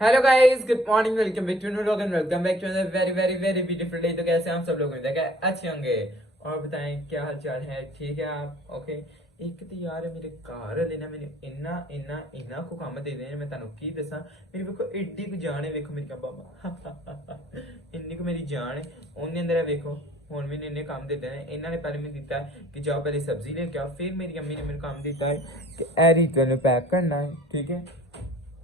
Hello guys, good morning, welcome back to new vlog and welcome back to another very very very beautiful day. तो कैसे हैं हम सब लोग? उम्मीद है कि अच्छे होंगे। और बताएं क्या हाल चाल है? ठीक है आप? ओके। एक तो यार मेरे घर लेना मैंने इन्ना इन्ना इन्ना को काम दे देने। मैं ਤੁਹਾਨੂੰ ਕੀ ਦੱਸਾਂ, ਮੇਰੀ ਵੇਖੋ ਏਡੀ ਕੁ ਜਾਨ ਹੈ। ਵੇਖੋ ਮੇਰੀ ਬਾਬਾ ਇੰਨੀ ਕੁ ਮੇਰੀ ਜਾਨ ਹੈ ਉਹਨੇ ਅੰਦਰ ਹੈ। ਵੇਖੋ ਹੁਣ ਮੈਨੂੰ ਇੰਨੇ ਕੰਮ ਦਿੱਤੇ ਨੇ ਇਹਨਾਂ ਨੇ। ਪਹਿਲੇ ਮੈਨੂੰ ਦਿੱਤਾ ਕਿ ਜਾਓ ਪਹਿਲੇ सब्जी ले के आओ, फिर मेरी अम्मी ने मेरे काम दिता है कि ए रीतु ने पैक करना है, ठीक है,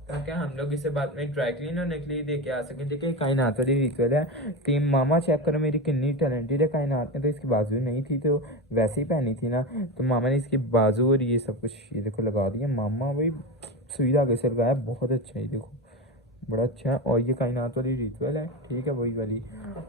ताकि हम लोग इसे बाद में ड्राई क्लीन होने के लिए दे के आ सकें। देखिए कायनात वाली रिचुअल है। तो मामा चेक करो मेरी कितनी टैलेंटेड है। कायनात ने तो इसकी बाजू नहीं थी तो वैसे ही पहनी थी ना, तो मामा ने इसकी बाजू और ये सब कुछ ये देखो लगा दिया। मामा भाई सुई धागे से लगाया, बहुत अच्छा है। देखो बड़ा अच्छा है। और ये कायनात वाली रिचुअल है, ठीक है, वही वाली।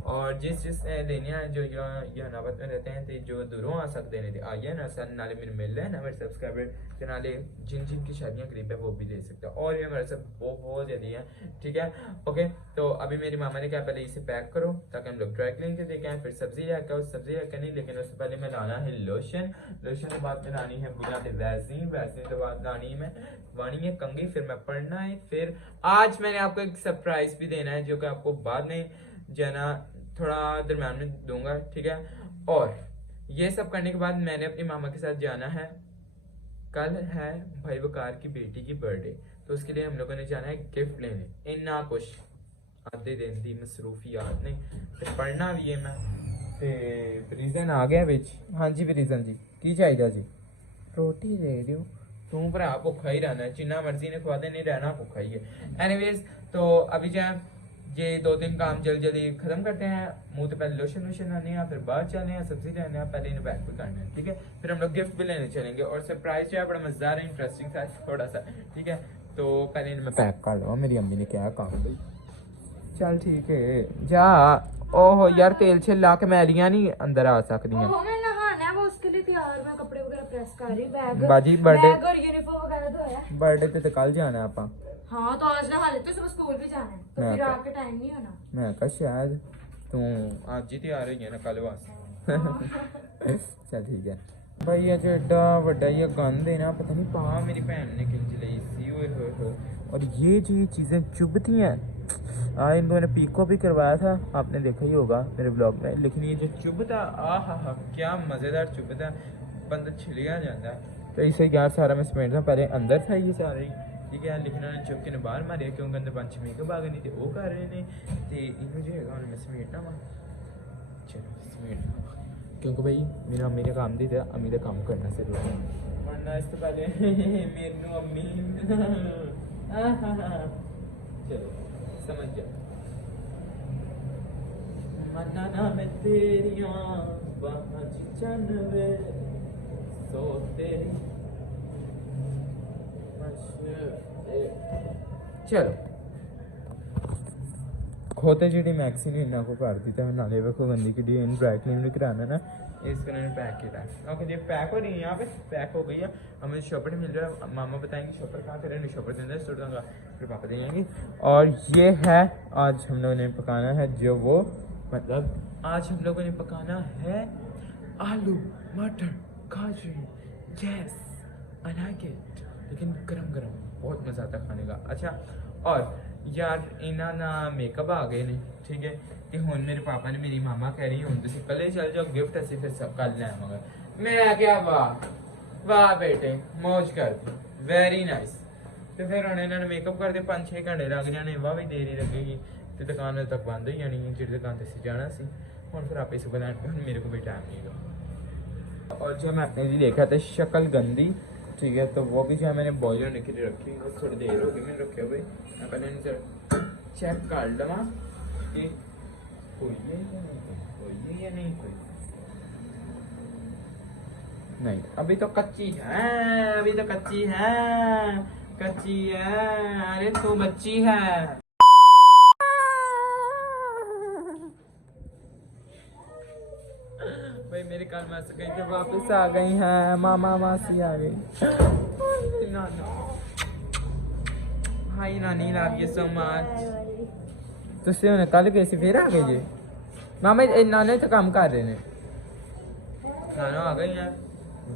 और जिस लेने हैं जो यहाँ नावत में रहते हैं तो जो दूरों आ सकते हैं आइए ना सर, नाले मेरे मिल रहे हैं ना मेरे सब्सक्राइबर के नाले जिन जिन की शादियाँ करीब है वो भी ले सकते हैं। और ये मेरे से बहुत जल्दी है, ठीक है। ओके, तो अभी मेरी मामा ने कहा पहले इसे पैक करो ताकि हम लोग ड्राई क्लीन के देखें, फिर सब्जी लेकर सब्जी लेकर नहीं, लेकिन उससे पहले मैं लाना है लोशन। लोशन के बाद में लानी है बुनियाद वैसलीन। वैसलीन के बाद लानी है मैं वानी है कंघी। फिर मैं पढ़ना है। फिर आज मैंने आपको एक सरप्राइज भी देना है जो कि आपको बाद में जाना थोड़ा दरम्यान में दूंगा, ठीक है। और ये सब करने के बाद मैंने अपनी मामा के साथ जाना है। कल है भाई वकार की बेटी की बर्थडे, तो उसके लिए हम लोगों ने जाना है गिफ्ट लेने। इन्ना कुछ आधे दिन की मसरूफियात ने ते पढ़ना भी है मैं। ते रीजन आ गया बिच। हाँ जी रीजन जी की चाहिए जी? रोटी दे दियो। तू भरा भुखा ही रहना है, जिन्ना मर्जी ने खुआ दे, नहीं रहना भुखा ही है। एनीवेज, तो अभी जाए ये 2-3 काम जल्दी जल्दी खत्म करते हैं। मुंह तो पहले लोशन वोशन लाने हैं, फिर बाद चलने हैं सब्जी लेने हैं, पहले इन्हें बैक भी करना है, ठीक है। फिर हम लोग गिफ्ट भी लेने चलेंगे। और सरप्राइज जो है बड़ा मजेदार है, इंटरेस्टिंग था थोड़ा सा, ठीक है। तो पहले इन्हें मैं पैक कर लूँ। मेरी अम्मी ने क्या काम भाई, चल ठीक है जा। ओहो यार तेल छे ला के मैलियां नहीं अंदर आ सकती हैं। मैं नहाना है, वो उसके लिए तैयार, मैं कपड़े वगैरह प्रेस कर रही, बैग बाजी बर्थडे बैग और यूनिफॉर्म वगैरह धोया है। बर्थडे पे तो कल जाना है आपा। हाँ तो आज नहा लेते, सुबह स्कूल भी जाना है, तो फिर आके टाइम नहीं होना। मैं कहा शायद तू आज ही तैयार हो गया ना कल वास्ते। चल ठीक है भाई। अज एडा वड्डा ये गंद है ना, पता नहीं पा मेरी भैन ने किंज ली सी। हो और ये जो ये चीज़ें चुभती हैं, इन लोगों ने पीको भी करवाया था, आपने देखा ही होगा मेरे ब्लॉग में। लेकिन ये जो चुभता, आ हा क्या मज़ेदार चुभता, बंदा छिलिया जाता है। तो इसे यार सारा मैं समेटता, पहले अंदर था ये सारे, ठीक है, लेकिन उन्होंने चुप के बाहर मारे क्योंकि अंदर पंच मेकअप आ गए नहीं थे वो कर रहे ने। तो इन्हों जो है मैं समेटना वा, चलो समेटना, क्योंकि भाई मेरा अम्मी ने काम दी था, अम्मी का काम करना जरूरी है, वरना इससे पहले मेनू अम्मी चलो समझ जा। मना ना मैं तेरिया बाहां चन वे सो तेरी। चलो खोते जी मैक्सी ने इन्ना को कर दी, तो नाले वेखो गंदी की इन ड्राई क्लीन भी कराना ना, इसको इन्होंने पैक किया है। ओके जी पैक हो रही है, यहाँ पे पैक हो गई है। हमें शॉपर मिल रहा है, मामा बताएंगे शॉपर कहाँ करें, शॉपर देंगे सुट दूँगा, फिर पापा दे जाएंगे। और ये है आज हम लोगों ने पकाना है जो वो, मतलब आज हम लोगों ने पकाना है आलू मटर गाजर। यस आई लाइक इट, लेकिन गरम गरम बहुत मज़ा आता खाने का। अच्छा और यार इन्ना ना मेकअप आ गए ने, ठीक है, कि हुन मेरे पापा ने मेरी मामा कह रही हूँ तुम कल चल जाओ गिफ्ट असी फिर सब कल ले आवांगे। मैं क्या वाह वाह बेटे मौज कर दी, वेरी नाइस। तो फिर हम इन्होंने मेकअप करते 5-6 घंटे लग जाने, वाह भी देरी लगेगी, तो दुकान तक बंद हो जानी है, जी दुकान से जाना सी। हूँ फिर आप इस बुलाने पे मेरे को भी टाइम नहीं लगा। और जो मैं अपने लिए देखा था शक्ल गंदी, ठीक है, तो वो भी जो है मैंने बॉयल होने के लिए रखी, बस थोड़ी देर होगी मैंने रखे हुए। मैं पहले इनसे चेक कर लवा कि कोई है या नहीं, कोई है या नहीं, कोई नहीं, अभी तो कच्ची है, अभी तो कच्ची है, कच्ची है। अरे तू बच्ची है। भाई मेरी कल मास गई तो वापस आ गई हैं, मामा मासी आ गई। नाना हाय नानी लव यू सो मच। ਤੁਸੀਂ ਹੁਣ ਕੱਲ ਗਏ ਸੀ ਫਿਰ ਆ ਗਏ ਜੀ? ਮਾਮਾ ਨਾਨੇ ਤਾਂ ਕੰਮ ਕਰ ਰਹੇ ਨੇ। ਨਾਨਾ ਆ ਗਏ हैं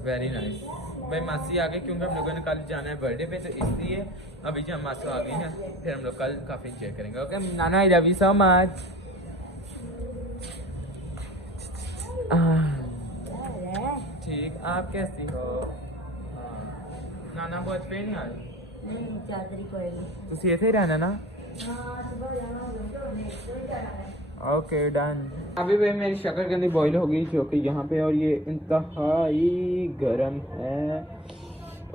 वेरी नाइस भाई। मासी आ गए क्योंकि हम लोगों ने कल जाना है बर्थडे पे, तो इसलिए अभी जब मासू आ गई है फिर हम लोग कल काफ़ी इंजॉय करेंगे। Okay Nana, I love you so much. ठीक, आप कैसी हो? हाँ। नाना को आज पे नहीं आ रही, तुसी इथे ही रहना ना? Okay done. अभी भाई मेरी शकरकंदी बॉईल हो गई जो कि यहाँ पे, और ये इंतहाई गरम है।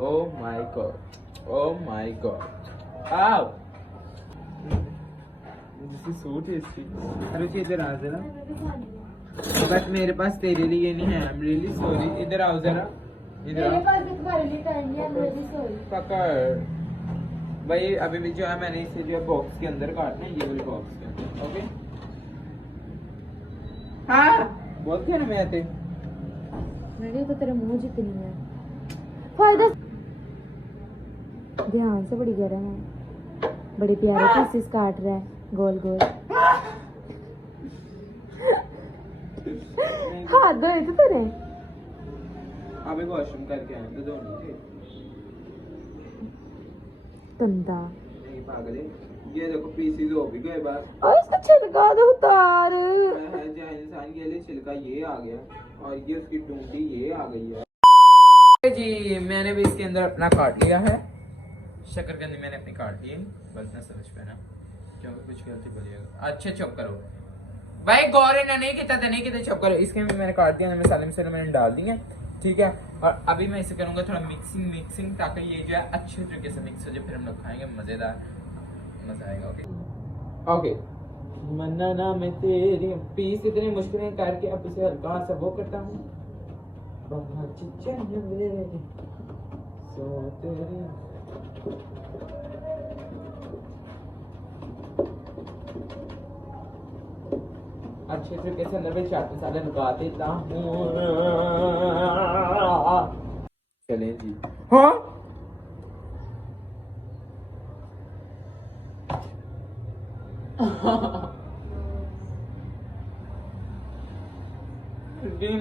Oh my God, oh my God, आओ। सूट है इसकी। रुचि इधर आ जरा, बट मेरे पास तेरे लिए नहीं है। I am really sorry. इधर आओ जरा, इधर आओ। पकड़ भाई। अभी भी जो है मैंने इसे जो है बॉक्स के अंदर काटना है, ये वाले बॉक्स के अंदर। ओके हाँ बहुत क्या मैं आते मेरे तो तेरे मुंह जितनी है फायदा। ध्यान से, बड़ी गर्म है, बड़े प्यारे पीसेस काट रहा है गोल गोल। हाथ धोए तो तेरे? अभी वॉशरूम करके आए तो धोनी थी। गंदा पागल है। ये देखो पीसीज हो भी गए बस। और इसका छिलका तो उतार। जहाँ इंसान के लिए छिलका ये आ गया, और ये उसकी टूटी ये आ गई है। जी मैंने भी इसके अंदर अपना काट लिया है। शकरकंदी मैंने अपनी काट ली है, बस ना समझ पाना क्योंकि कुछ गलती बोलिएगा। अच्छे चॉप करो भाई, गौरे ने नहीं किया था, नहीं किया चॉप करो। इसके भी मैंने काट दिया, मसाले मसाले मैंने डाल दिए, ठीक है। और अभी मैं इसे करूंगा थोड़ा मिक्सिंग ताकि ये जो है अच्छे तरीके से मिक्स हो जाए, फिर हम लोग खाएंगे, मजेदार मजा आएगा। ओके मन्ना ना मैं तेरी पीस इतनी मुश्किलें करके अब इसे हल्का सा वो करता हूँ। अच्छे तरीके से अंदर में चाट मसाले लगा देता हूँ। चलें जी। हाँ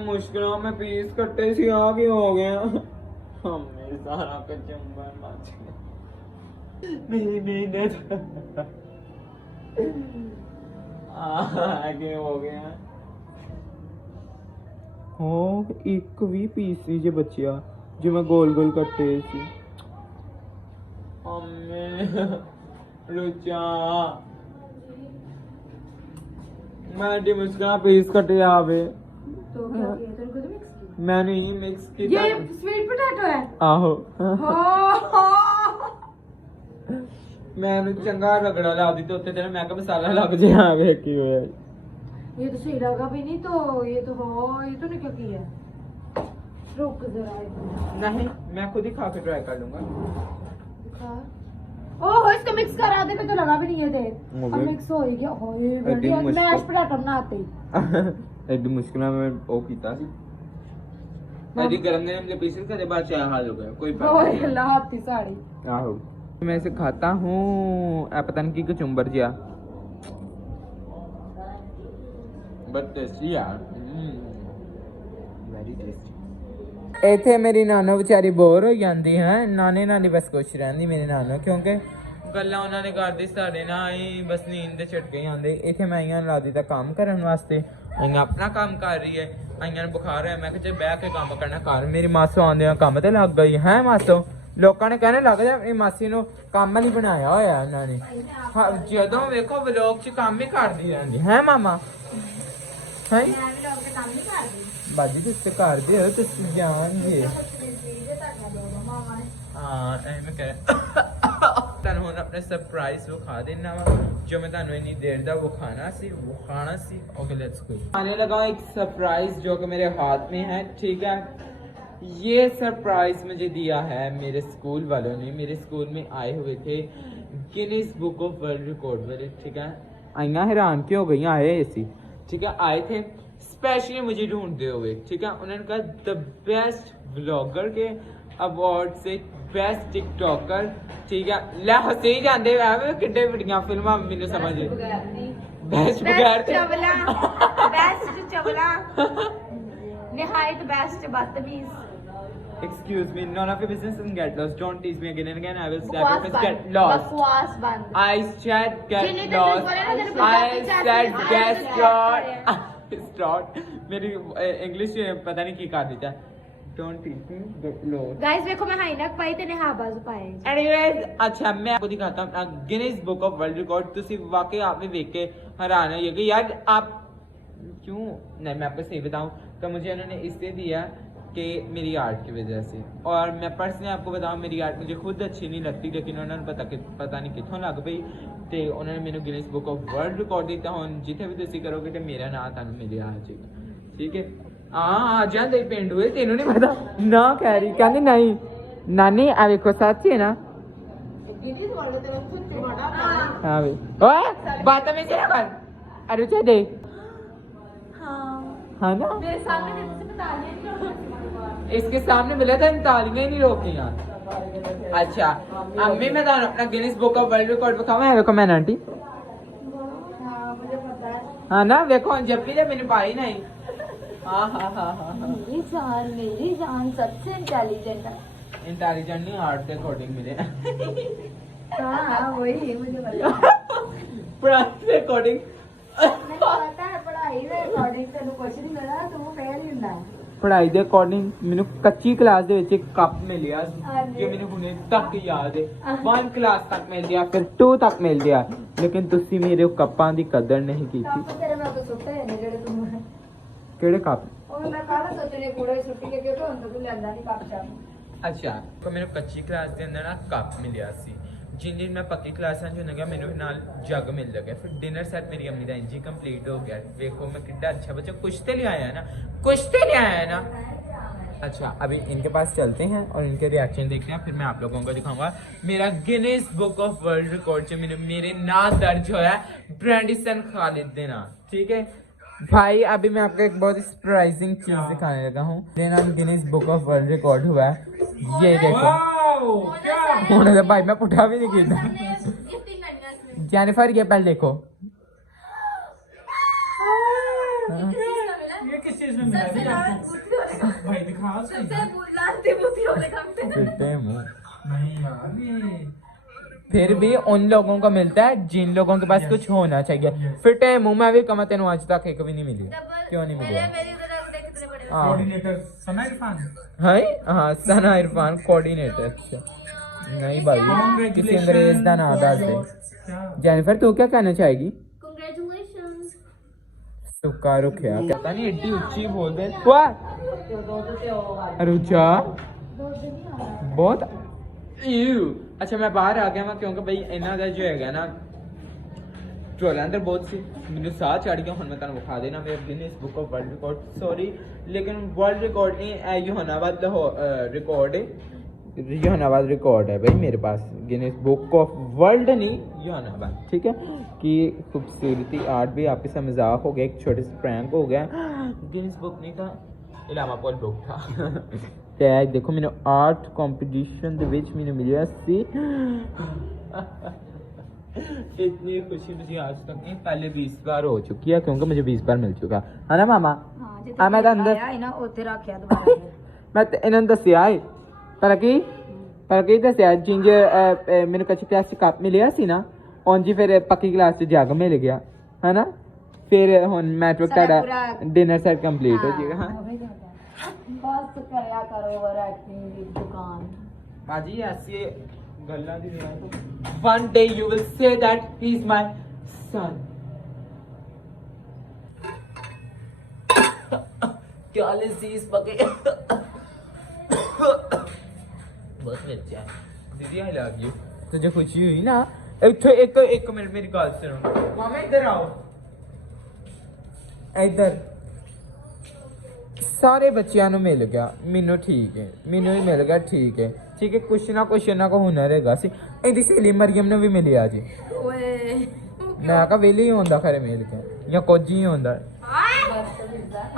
मुश्किलों में पीस कट्टे से आगे हो गया। मेरे सारा कचुम्बर मच गया, मेरी मेहनत आगे हो गया। हो एक भी पीस लीजिए बच्चिया जो मैं गोल गोल कट्टे सी। रुचा मैं मुस्कुरा पीस कटे आवे तो क्या किया तेरे को? तो मिक्स किया? मैंने ही मिक्स की। ये स्वीट पोटैटो है। आहो हाँ। मैंने चंगा रगड़ा ला दी तो उत्ते तेरे मैं का मसाला लग जे आवे की होया। ये तो सही लगा भी नहीं, तो ये तो हो, ये तो नहीं क्या किया। रुक जरा नहीं मैं खुद ही खा के ट्राई कर लूंगा। दिखा। ओह इसको मिक्स करा दे, पे तो लगा भी नहीं है देख। अब मिक्स हो ही गया। हो ये बढ़िया मैश पोटैटो बनाते ही एडी मुश्किल में ओ कीता सी। एडी गरम गरम के पीसेस करे बाद चाय हाल हो गया, कोई बात नहीं। ओए लाती साड़ी। आहो मैं इसे खाता हूँ। आ पता नहीं की कचुम्बर जिया बट टेस्टी यार, वेरी टेस्टी। इथे मेरी नानो बेचारी बोर हो जाती है। नाने नानी बस खुश रहती मेरे नानो, क्योंकि गल्ला उन्होंने कर दी साढ़े ना ही बस नींद झट गई आंदे। इथे मैं आईया ला दी काम करने वास्ते, आईया अपना काम कर रही है। आईया बुखार है, मैं कहा बह के काम करना कर। मेरी मासो आंदे काम ते लग गई है। मासो लोगों ने कहने लग जाए मासी नु काम नहीं बनाया होया उन्होंने। हाँ जदों वेखो व्लॉग च काम ही करती रहती है मामा है। बाजी तुझसे कर दे हो तुझ जान जे। हाँ मैं कह ਤੁਹਾਨੂੰ ਹੁਣ ਆਪਣੇ ਸਰਪ੍ਰਾਈਜ਼ ਵਿਖਾ ਦੇਣਾ ਵਾ ਜੋ मैं ਤੁਹਾਨੂੰ इतनी देर ਦਾ वो खाना सी। Okay let's go. आने लगा एक सरप्राइज जो कि मेरे हाथ में है, ठीक है। ये सरप्राइज मुझे दिया है मेरे स्कूल वालों ने। मेरे स्कूल में आए हुए थे Guinness book of world record वाले, ठीक है। आइया हैरान क्यों गई आए ऐसी, ठीक है। आए थे स्पेशली मुझे ढूंढते हुए, ठीक है। उन्होंने कहा द बेस्ट व्लॉगर के अवार्ड से बेस्ट टिकटॉकर, ठीक है। लै हसी जाते किड्डे बड़िया फिल्मां मैनू समझ बेस्ट बगैर बेस्ट चवला निहायत बेस्ट बदतमीज Excuse me, none of your business and get lost. Don't tease me again and again. I will slap बकवास your face. Get lost. बकवास बंद I said जिन्हें get तो lost. बोले ना, तेरे I पचास said पचास get पचास lost. Stop. मेरी इंग्लिश पता नहीं की कर देता. Don't tease me. Get lost. Guys देखो मैं हाई नक पाई तेने हाँ बाजू पाए Anyways, अच्छा मैं आपको दिखाता हूँ अपना Guinness book of world record. ਤੁਸੀਂ वाकई आपने देख के हैरान है कि यार आप क्यों नहीं, मैं आपको सही बताऊं तो मुझे उन्होंने इसलिए दिया कि मेरी आर्ट की वजह से, और मैं पर्सनली आपको बताऊं मेरी आर्ट मुझे खुद अच्छी नहीं लगती, लेकिन उन्होंने पता नहीं कितों लग पई ਤੇ ਉਹਨਾਂ ਨੇ ਮੈਨੂੰ Guinness book of world record ਦਿੱਤਾ। ਹੁਣ ਜਿੱਥੇ ਵੀ ਤੁਸੀਂ ਕਰੋਗੇ ਤੇ ਮੇਰਾ ਨਾਂ ਤੁਹਾਨੂੰ ਮਿਲਿਆ ਆ ਜਾਏਗਾ, ਠੀਕ ਹੈ। ਆ ਜਾਂਦੇ ਪਿੰਡ ਹੋਏ, ਤੈਨੂੰ ਨਹੀਂ ਪਤਾ ਨਾ ਕਹਿ ਰਹੀ, ਕਹਿੰਦੀ ਨਹੀਂ ਨਾਨੀ ਆ ਵੇਖੋ ਸੱਚ ਹੈ ਨਾ। हाँ भाई ओए बात में से कर अरे चे दे हाँ ना मेरे सामने देखो से तालियां नहीं रोकती इसके सामने मिला था, तालियां ही नहीं रोकी यार। अच्छा अम्मी मैं तो अपना Guinness book of world record दिखाऊं है, देखो मैंने आंटी हाँ मुझे पता है हाँ ना देखो जब भी मैंने पाई नहीं। हाँ हाँ हाँ हाँ मेरी जान सबसे इंटेलिजेंट है। इंटेलिजेंट नहीं आर्ट के अकॉर्डिंग मिले हाँ वही मुझे पता प्राइस के अकॉर्डिंग नहीं पता है पढ़ाई ਦੇ ਅਕੋਰਡਿੰਗ ਤੈਨੂੰ ਕੁਝ ਨਹੀਂ ਮਿਲਣਾ, ਤੂੰ ਫੇਲ ਹੀ ਹੁੰਦਾ। ਪੜ੍ਹਾਈ ਦੇ ਅਕੋਰਡਿੰਗ ਮੈਨੂੰ ਕੱਚੀ ਕਲਾਸ ਦੇ ਵਿੱਚ ਇੱਕ ਕੱਪ ਮਿਲਿਆ ਹਾਂਜੀ। ਜੋ ਮੈਨੂੰ ਹੁਣੇ ਤੱਕ ਯਾਦ ਹੈ। 1 ਕਲਾਸ ਤੱਕ ਮਿਲ ਗਿਆ, ਫਿਰ 2 ਤੱਕ ਮਿਲ ਗਿਆ, ਲੇਕਿਨ ਤੁਸੀਂ ਮੇਰੇ ਉਹ ਕੱਪਾਂ ਦੀ ਕਦਰ ਨਹੀਂ ਕੀਤੀ। ਕੱਪ ਤੇਰੇ ਮੈਂ ਤਾਂ ਸੁੱਟੇ ਨੇ ਜਿਹੜੇ ਤੂੰ ਕਿਹੜੇ ਕੱਪ? ਉਹ ਮੈਂ ਕੱਲ ਸੋਚਣੇ ਕੂੜੇ ਸੁੱਟੀ ਕੇ ਕਿਉਂਕਿ ਹੁਣ ਤਾਂ ਤੂੰ ਲੈਂਦਾ ਨਹੀਂ ਕੱਪ ਚਾਹ। ਅੱਛਾ ਕੋ ਮੈਨੂੰ ਕੱਚੀ ਕਲਾਸ ਦੇ ਅੰਦਰ ਨਾ ਕੱਪ ਮਿਲਿਆ ਸੀ, ਜਿੰਨੀ ਮੈਂ ਪੱਕੀ ਕਲਾਸਾਂ ਚ ਹੁੰਦਾ ਗਿਆ ਮੈਨੂੰ ਨਾਲ ਜੱਗ ਮਿਲ ਲਗਾ। फिर डिनर सेट मेरी अम्मी का इंजी कंप्लीट हो गया। देखो मैं कितना अच्छा बच्चा, कुछ तो ले आया है ना, कुछ तो ले आया है ना। अच्छा अभी इनके पास चलते हैं और इनके रिएक्शन देखते हैं, फिर मैं आप लोगों को दिखाऊंगा मेरा Guinness book of world record से मेरे नाम दर्ज होया ब्रैंडिसन खालिद देना, ठीक है भाई। अभी मैं आपको एक बहुत सरप्राइजिंग चीज दिखाने लगा हूँ। मेरे नाम Guinness book of world record हुआ है, ये देखो। होने भाई मैं पुठा भी नहीं गिरता। जेनिफर ये पहले देखो, ये किस चीज में मिला भाई दिखाओ सही। नहीं यार ये फिर भी उन लोगों को मिलता है जिन लोगों के पास कुछ होना चाहिए। फिर मुंह में भी कमा तेन आज तक एक भी नहीं मिली, क्यों नहीं मिली? हाँ कोऑर्डिनेटर सना इरफान है, हाँ सना इरफान कोऑर्डिनेटर। अच्छा नहीं भाई किसी अंग्रेज का नाम दस दे। क्या जेनिफर तू क्या कहना चाहेगी? कांग्रेचुलेशंस। सुक्का रुखिया कहता नहीं एड्डी उच्ची बोल दे रुचा बहुत अच्छा मैं बाहर आ गया मैं क्योंकि भाई इन्हों का जो है ना झोला अंदर बहुत सी मैंने साह चढ़ गया। हूँ मैं तुम विखा देना मेरे Guinness book of world record, sorry लेकिन वर्ल्ड रिकॉर्ड नहीं यूहनाबाद रिकॉर्ड है, यूहनाबाद रिकॉर्ड है भाई मेरे पास। गिनीज बुक ऑफ वर्ल्ड नहीं यूहनाबाद, ठीक है। कि खूबसूरती आर्ट भी आपके साथ मजाक हो गया, एक छोटे से प्रैंक हो गया। गिनीज बुक नहीं था, इलामा पॉल बुक था। ਤੇ ਦੇਖੋ ਮੈਨੂੰ ਆਰਟ ਕੰਪੀਟੀਸ਼ਨ ਦੇ ਵਿੱਚ ਮੈਨੂੰ ਮਿਲਿਆ ਸੀ। इतनी खुशी मुझे आज तक नहीं, पहले 20 बार हो चुकी है क्योंकि मुझे 20 बार मिल चुका है ना मामा। हाँ मैं अंदर मैं इन्होंने दसिया है पर की दसिया जिंज मैंने कच्ची क्लास च कप मिलिया सी ना उंज ही फिर पक्की क्लास च जग मिल गया है ना। फिर हुन मैट्रिक ਤੁਹਾਡਾ डिनर सेट कंप्लीट हो जाएगा। हाँ बस करया करो ओवर एक्टिंग की दुकान बाजी ऐसी गल्ला दी दुनिया तो one day you will say that he is my son। क्या लजीज पके बहुत मिर्च है दीदी आई लव यू। तुझे खुशी हुई ना? एक मिनट मेरी गल सुनो मामा इधर आओ इधर। ਸਾਰੇ ਬੱਚਿਆਂ ਨੂੰ ਮਿਲ ਗਿਆ, ਮੈਨੂੰ ਠੀਕ ਹੈ, ਮੈਨੂੰ ਵੀ ਮਿਲ ਗਿਆ ਠੀਕ ਹੈ ਠੀਕ ਹੈ। ਕੁਛ ਨਾ ਕੁਛ ਇਹਨਾਂ ਕੋ ਹੁਨਰ ਹੈਗਾ ਸੀ। ਇਹਦੀ ਸਹੇਲੀ ਮਰੀਮ ਨੂੰ ਵੀ ਮਿਲਿਆ ਜੀ। ਓਏ ਮੈਂ ਕਹਾ ਵੇਲੀ ਹੁੰਦਾ ਖਰੇ ਮਿਲ ਕੇ ਜਾਂ ਕੁਝ ਹੀ ਹੁੰਦਾ।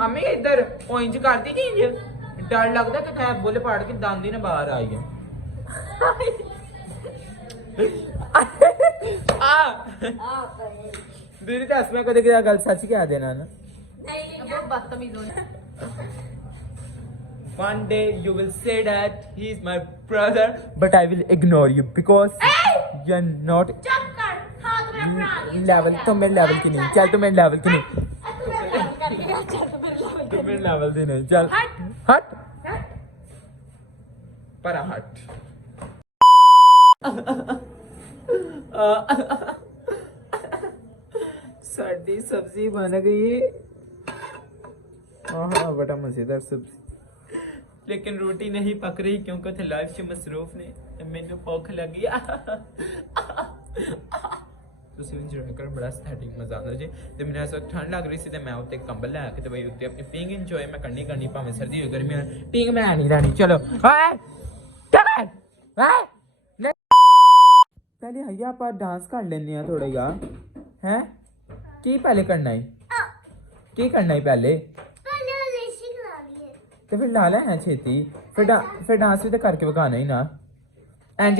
ਅੰਮੀ ਇੱਧਰ ਉਹ ਇੰਜ ਕਰਦੀ ਜੀ ਇੰਜ ਡਰ ਲੱਗਦਾ ਕਿ ਮੈਂ ਬੁੱਲ ਪਾੜ ਕੇ ਦੰਦ ਹੀ ਨਾ ਬਾਹਰ ਆਈ ਹੈ। ਦੀਦੀ ਦੱਸ ਮੈਂ ਕਦੇ ਕਿਹਾ ਗੱਲ ਸੱਚ ਕਹਿ ਦੇਣਾ ਨਾ। नहीं वो बदतमीज होना one day you will say that he is my brother, but I will ignore you because you're not चुप कर हाँ तो मेरा भरा नहीं level. तो मेरे level की नहीं, चल तो मेरे level की नहीं, तू मेरा भरा नहीं करके यार चल तो मेरे level तो मेरे level की नहीं, चल हट पर हट। साड़ी सब्जी बन गई। हाँ बड़ा मजेदार सब्जी, लेकिन रोटी नहीं पक रही क्योंकि थे लाइफ से मसरूफ ने मैंने भूख लगी। ਤੁਸੀਂ ਇੰਜੋਏ ਕਰ ਬੜਾ ਸੈਟਿੰਗ ਮਜ਼ਾ ਆਉਂਦਾ ਜੀ। ਤੇ ਮੈਨੂੰ ਇਸ ਵਕਤ ਠੰਡ ਲੱਗ ਰਹੀ ਸੀ ਤੇ ਮੈਂ ਉੱਤੇ ਕੰਬਲ ਲੈ ਕੇ ਤੇ ਬਈ ਉੱਤੇ ਆਪਣੀ ਪੀਂਗ ਇੰਜੋਏ ਮੈਂ ਕਰਨੀ ਭਾਵੇਂ ਸਰਦੀ ਹੋਵੇ ਗਰਮੀ ਹੋਵੇ, ਪੀਂਗ ਮੈਂ ਨਹੀਂ ਲੈਣੀ। ਚਲੋ ਹਾਏ ਚੱਲ ਹਾਏ ਪਹਿਲੇ ਹਈਆ ਆਪਾਂ ਡਾਂਸ ਕਰ ਲੈਂਦੇ ਆ ਥੋੜਾ ਜਿਹਾ ਹੈ। ਕੀ ਪਹਿਲੇ ਕਰਨਾ ਹੈ, ਕੀ ਕਰਨਾ ਹੈ ਪਹਿਲੇ ਤੇ ਫਿਰ ਲਾ ਲੈਣਾ ਛੇਤੀ, ਫਿਰ ਡਾਂਸ ਵੀ ਤਾਂ ਕਰਕੇ ਵਿਖਾਣਾ ਹੀ ਨਾ। ਇੰਜ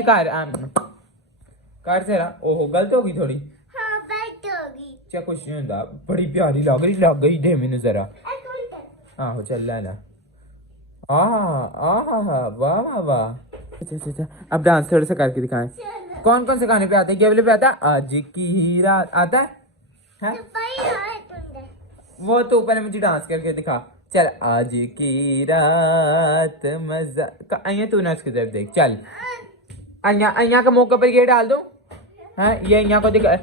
कर तेरा ओहो गलत होगी थोड़ी। हाँ गलत होगी क्या कुछ नहीं होता, बड़ी प्यारी लग गई दे मैंने जरा। आहो चल ला वाह वाह वाह। अच्छा अब डांस थोड़ा सा करके दिखाएं। कौन कौन से गाने पे आते हैं, केवल पे आता है आज की रात आता है? वो तो ऊपर मुझे डांस करके दिखा। चल आज की रात मजा अया तू ना उसकी तरफ देख। चल अया के मौके पर ये डाल दो। हाँ ये अया को दिखा,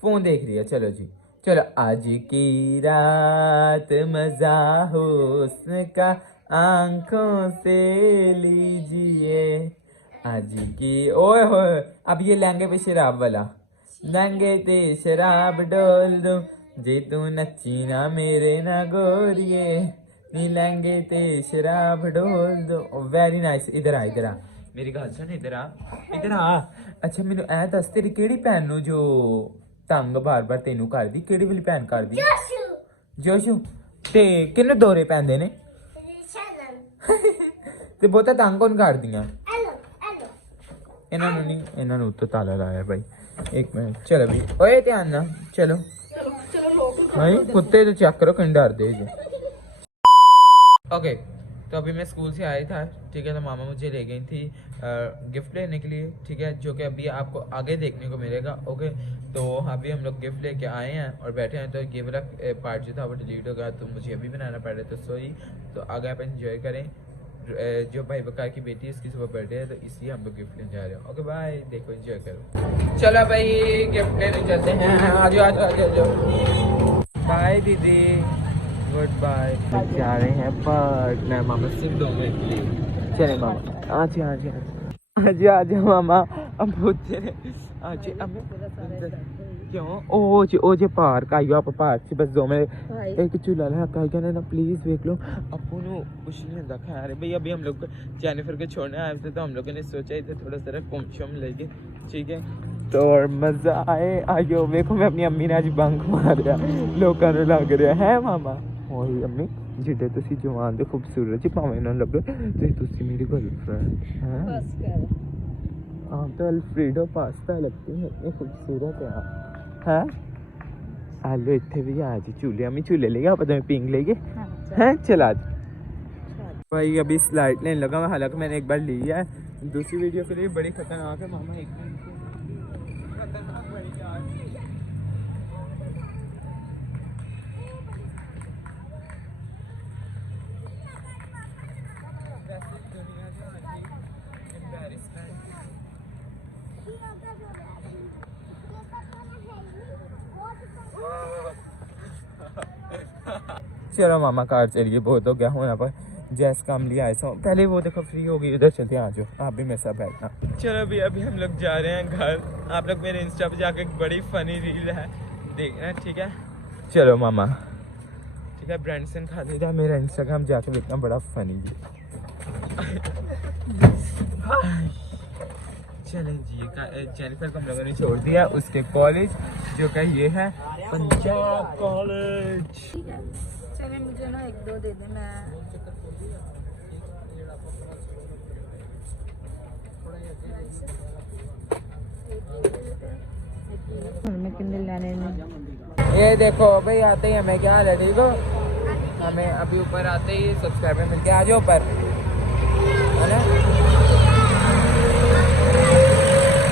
फोन देख रही है। चलो जी चलो आज की रात मजा हो उसका आंखों से लीजिए आज की। ओए होए अब ये लहंगे पे शराब वाला, लहंगे ते शराब डोल दो जे तू नच्ची ना मेरे ना गोरिए नी लहंगे ते शराब डोल दो। Very nice. इधर आ मेरी गल सुन, इधर आ। अच्छा मैनू ऐ दस तेरी केड़ी भैन नू जो तंग बार बार तेनू करदी, केड़ी वाली भैन करदी? जोशू। ते किन्ने दौरे पैंदे ने ते बहुता तंग कौन करदियां? इन्हां नू नहीं, इन्हां नू तो ताला लाया भाई। एक मिनट चलो भी ओए ध्यान ना। चलो भाई कुत्ते तो चेक करो किन डर दे। ओके तो अभी मैं स्कूल से आया था, ठीक है, तो मामा मुझे ले गई थी गिफ्ट लेने के लिए, ठीक है, जो कि अभी आपको आगे देखने को मिलेगा। ओके तो अभी हम लोग गिफ्ट लेके आए हैं और बैठे हैं, तो ये वाला पार्ट जो था वो डिलीट हो गया तो मुझे अभी बनाना पड़ रहा है, तो सॉरी। तो आगे आप एंजॉय करें। जो भाई बकार की बेटी है इसकी सुबह बर्थडे है तो इसलिए हम लोग गिफ्ट लेने जा रहे हैं। ओके बाय, देखो एंजॉय करो। चलो भाई गिफ्ट लेने चलते हैं। आज बाय दीदी, गुड बाय। जा रहे हैं पार्टनर मामा सिंह दोनों के लिए। चले मामा आज मामा अब तेरे आज क्यों ओ जे पार्क आइयो आप पार्क से बस 2 मिनट एक चूल्हा लगा के ना प्लीज देख लो। अपू नु कुछ नहीं होता खैर भाई। अभी हम लोग जेनिफर को छोड़ने आए थे तो हम लोगों ने सोचा इधर थोड़ा सा घूम शूम लेके, ठीक है, तो और मजा आए। आइयो देखो मैं अपनी अम्मी ने आज बंक मार दिया, लोगों ने लग रहा है मामा ओही अम्मी जिद्दे तुसी जवान ते खूबसूरत जी भावें ना लगे ते तुसी मेरी गर्लफ्रेंड हैं। बस कर हां तो अल्फ्रेडो पास्ता लगती है इतनी खूबसूरत है। आलो इतने भी आज झूले अम्मी झूले लेंगे आप तुम्हें पिंग लेंगे हैं। चला भाई अभी स्लाइड लेने लगा मैं, हालांकि मैंने एक बार ली है दूसरी वीडियो के लिए। बड़ी खतरनाक है मामा, एक खतरनाक बड़ी यार। चलो मामा कार चलिए, बहुत हो गया हूँ यहाँ पर जैस काम लिया ऐसा। पहले वो देखो फ्री हो गई, उधर चलते आ जाओ आप भी मेरे साथ बैठना। चलो अभी हम लोग जा रहे हैं घर। आप लोग मेरे इंस्टा पे जाके बड़ी फनी रील है देखना, ठीक है। चलो मामा ठीक है, ब्रांडसन खा लेगा मेरा इंस्टाग्राम जाके देखना, बड़ा फनी चलें जी। जेनिफर को हम लोगों ने छोड़ दिया उसके कॉलेज जो कि ये है पंजाब कॉलेज। चले मुझे ना 1-2 दे दे। मैं किंडल लाने में। ये देखो भाई आते ही हमें क्या लड़ी को हमें अभी ऊपर आते ही सब्सक्राइबर मिलके आ जाओ ऊपर, है ना?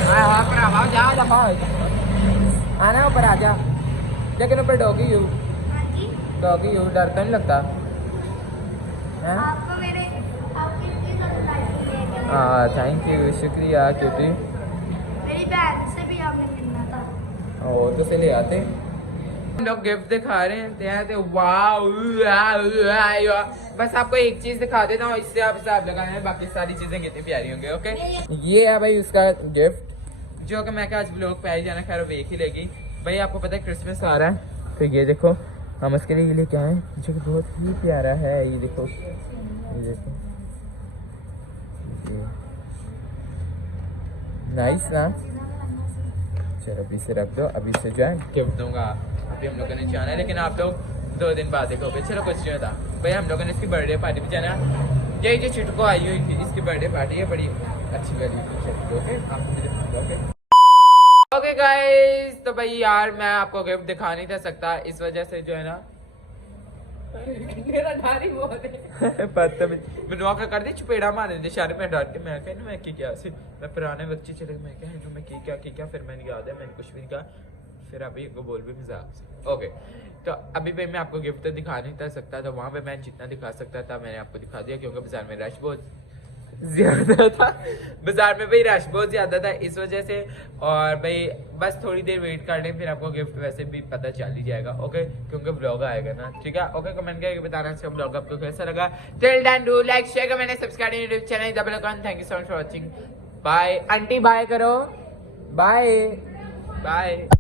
हाँ पर आवाज जा दफा आना ऊपर आ जा, लेकिन ऊपर डॉगी यू डर तो नहीं लगता हैं? आपको मेरे आपकी इतनी सब्सक्राइब की है। हाँ थैंक यू, शुक्रिया क्यूटी। मेरी बहन से भी आपने मिलना था। ओ तो से ले आते। हम लोग गिफ्ट दिखा रहे हैं तो वाओ, बस आपको एक चीज दिखा देता हूँ, इससे आप हिसाब लगाए हैं, बाकी सारी चीजें कितनी प्यारी होंगी। ओके ये है भाई उसका गिफ्ट, जो कि मैं क्या आज ब्लॉग पे आई जाना, खैर वो देख ही लेगी भाई। आपको पता है क्रिसमस आ रहा है, तो ये देखो हम उसके लिए क्या है जो कि बहुत ही प्यारा है। ये देखो, ये देखो, नाइस ना? चलो अभी से रख दो, अभी से जो है गिफ्ट दूंगा। अभी हम लोगों ने जाना है, लेकिन आप लोग 2 दिन बाद देखोगे। चलो कुछ नहीं होता भाई, हम लोगों ने इसकी बर्थडे पार्टी भी जाना। यही जो चिटको आई हुई थी, इसकी बर्थडे पार्टी है, बड़ी अच्छी वाली। ओके आपको भी दिखाऊंगा। ओके ओके गाइस, तो भाई यार मैं आपको गिफ्ट दिखा नहीं था सकता, इस वजह से जो है ना मेरा ढारी बहुत है। बनवा के कर दी चपेड़ा मारने दे शहर में डर के। मैं कहना मैं की क्या सी, मैं पुराने बच्चे चले, मैं कह जो मैं की क्या, फिर मैंने याद है मैंने कुछ भी नहीं कहा, फिर अभी को बोल भी मजाक से। ओके तो अभी भाई मैं आपको गिफ्ट तो दिखा नहीं था सकता, तो वहाँ पे मैं जितना दिखा सकता था मैंने आपको दिखा दिया, क्योंकि बाजार में रश बहुत ज्यादा था, बाजार में भाई रश बहुत ज्यादा था इस वजह से। और भाई बस थोड़ी देर वेट कर लें, फिर आपको गिफ्ट वैसे भी पता चल ही जाएगा। ओके क्योंकि ब्लॉग आएगा ना, ठीक है? ओके कमेंट करके बताना इसका ब्लॉग आपको कैसा लगा। Till then do like share comment subscribe YouTube channel double account. Thank you so much for watching. Bye aunty, bye करो, बाय बाय।